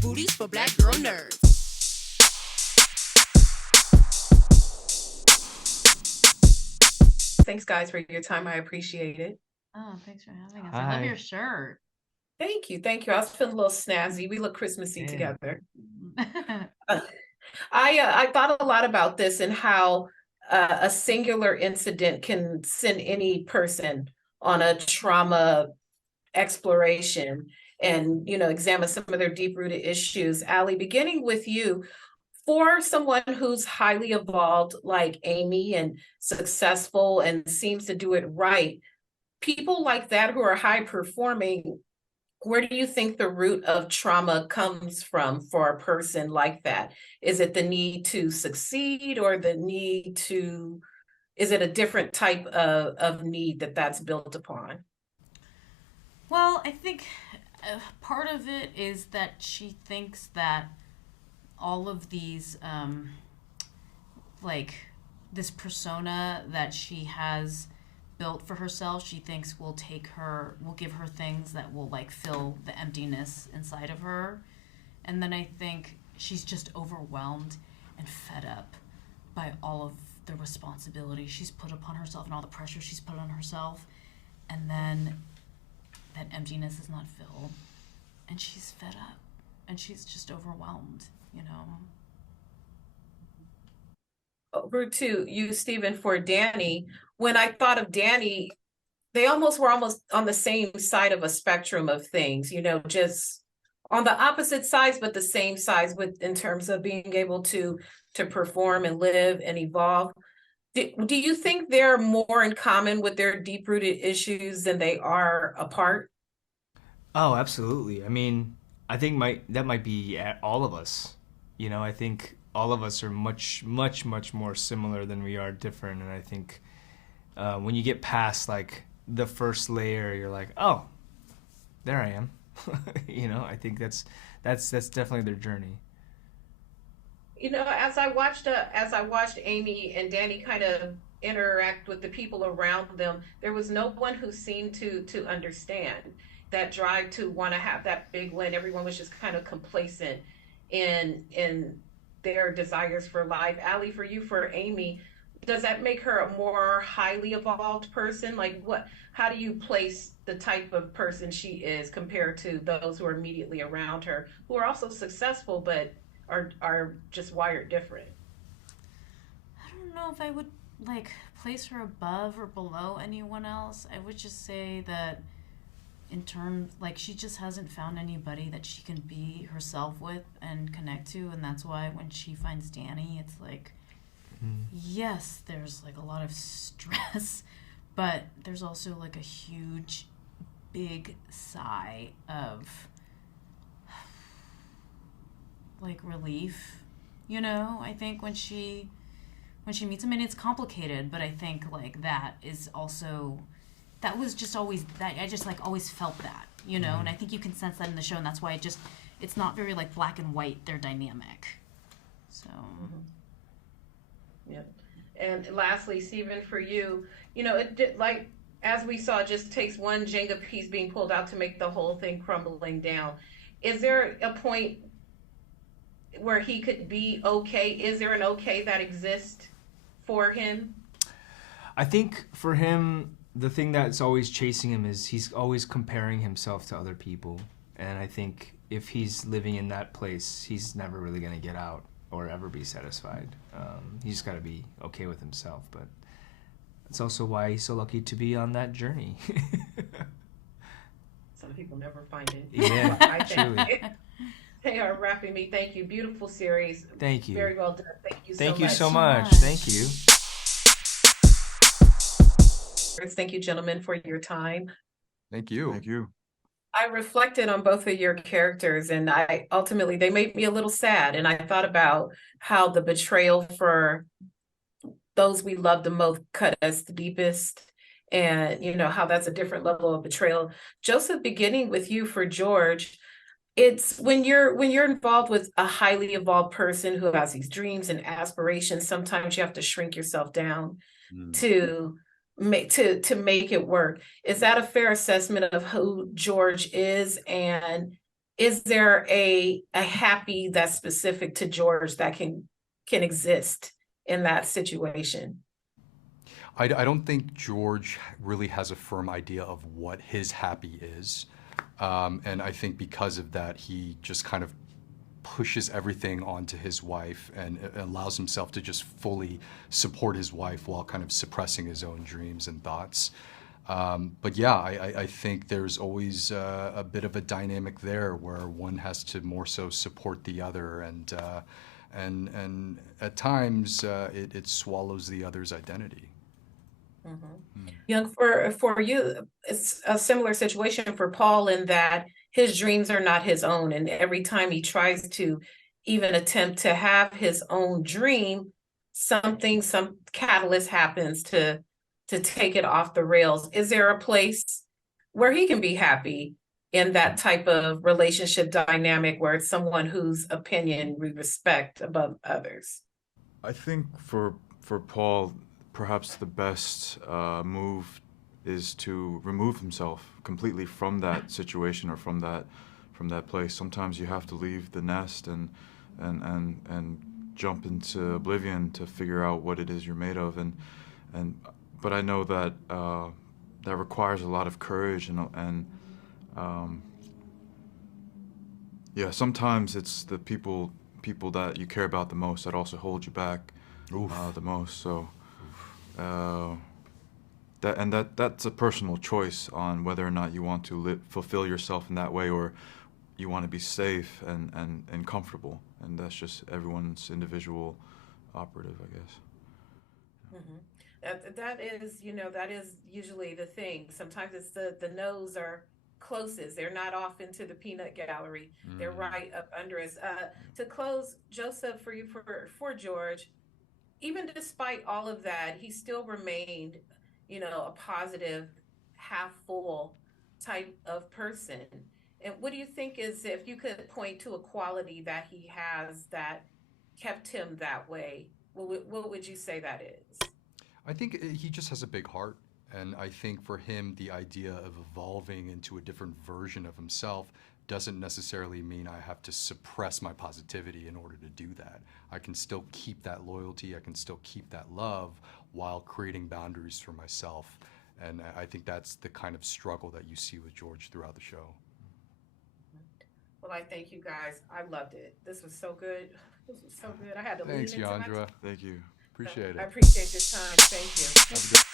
booties for black girl nerds. Thanks, guys, for your time. I appreciate it. Oh, thanks for having us. I love your Hi. shirt. Thank you. Thank you. I was feeling a little snazzy. We look Christmassy Yeah. together. Uh, I thought a lot about this and how a singular incident can send any person on a trauma exploration and examine some of their deep rooted issues. Ali, beginning with you, for someone who's highly evolved like Amy and successful and seems to do it right, people like that who are high performing, where do you think the root of trauma comes from for a person like that? Is it the need to succeed, or the need to, is it a different type of need that's built upon? Well, I think part of it is that she thinks that all of these, like, this persona that she has built for herself, she thinks will give her things that will, like, fill the emptiness inside of her. And then I think she's just overwhelmed and fed up by all of the responsibility she's put upon herself and all the pressure she's put on herself. And then that emptiness is not filled. And she's fed up. And she's just overwhelmed, you know? Over to you, Stephen, for Danny. When I thought of Danny, they were almost on the same side of a spectrum of things, just on the opposite sides, but the same sides in terms of being able to perform and live and evolve. Do you think they're more in common with their deep-rooted issues than they are apart? Oh, absolutely. I mean, I think that might be at all of us. I think all of us are much, much, much more similar than we are different. And I think when you get past like the first layer, you're like, oh, there I am. I think that's definitely their journey. As I watched Amy and Danny kind of interact with the people around them, there was no one who seemed to understand that drive to want to have that big win. Everyone was just kind of complacent in their desires for life. Ali, for you, for Amy, does that make her a more highly evolved person? Like, how do you place the type of person she is compared to those who are immediately around her, who are also successful but are just wired different? I don't know if I would, like, place her above or below anyone else. I would just say that in terms, like, she just hasn't found anybody that she can be herself with and connect to. And that's why when she finds Danny, it's like, yes, there's like a lot of stress, but there's also like a huge, big sigh of like relief. I think when she meets him, and it's complicated, but I think like that was just always that. I just like always felt that, and I think you can sense that in the show, and that's why it's not very like black and white, their dynamic. So Yeah. And lastly, Stephen, for you, it did, like, as we saw, it just takes one Jenga piece being pulled out to make the whole thing crumbling down. Is there a point where he could be okay? Is there an okay that exists for him? I think for him, the thing that's always chasing him is he's always comparing himself to other people. And I think if he's living in that place, he's never really going to get out or ever be satisfied. He's just got to be okay with himself. But it's also why he's so lucky to be on that journey. Some people never find it. Yeah, I truly. think they are wrapping me. Thank you. Beautiful series. Thank you. Very well done. Thank you so Thank you much. so much. much. Thank you. Thank you, gentlemen, for your time. Thank you. Thank you. I reflected on both of your characters, and they made me a little sad. And I thought about how the betrayal for those we love the most cut us the deepest, and how that's a different level of betrayal. Joseph, beginning with you for George, it's when you're involved with a highly evolved person who has these dreams and aspirations, sometimes you have to shrink yourself down to make it work. Is that a fair assessment of who George is? And is there a happy that's specific to George that can exist in that situation? I don't think George really has a firm idea of what his happy is. And I think because of that, he just kind of pushes everything onto his wife and allows himself to just fully support his wife while kind of suppressing his own dreams and thoughts. But yeah, I think there's always a bit of a dynamic there where one has to more so support the other, and at times it swallows the other's identity. Young, for you, it's a similar situation for Paul in that his dreams are not his own, and every time he tries to even attempt to have his own dream, some catalyst happens to take it off the rails. Is there a place where he can be happy in that type of relationship dynamic where it's someone whose opinion we respect above others? I think for Paul, perhaps the best move is to remove himself completely from that situation or from that place. Sometimes you have to leave the nest and jump into oblivion to figure out what it is you're made of. But I know that that requires a lot of courage and yeah, sometimes it's the people that you care about the most that also hold you back the most. So that's a personal choice on whether or not you want to fulfill yourself in that way, or you want to be safe and comfortable. And that's just everyone's individual operative, I guess. That is, that is usually the thing. Sometimes it's the no's are closest. They're not off into the peanut gallery. They're right up under us. To close, Joseph, for you, for George, even despite all of that, he still remained, a positive, half full type of person. And what do you think is, if you could point to a quality that he has that kept him that way, what would you say that is? I think he just has a big heart, and I think for him, the idea of evolving into a different version of himself doesn't necessarily mean I have to suppress my positivity in order to do that. I can still keep that loyalty, I can still keep that love while creating boundaries for myself. And I think that's the kind of struggle that you see with George throughout the show. Well, I thank you guys. I loved it. This was so good. This was so good. I had to Thanks, lean into my Jeandra. Thank you. Appreciate I it. appreciate your time. Thank you. Have a good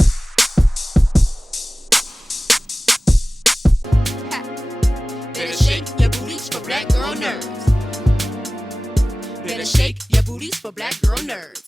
Better shake your booties for black girl nerves. Better shake your booties for black girl nerves.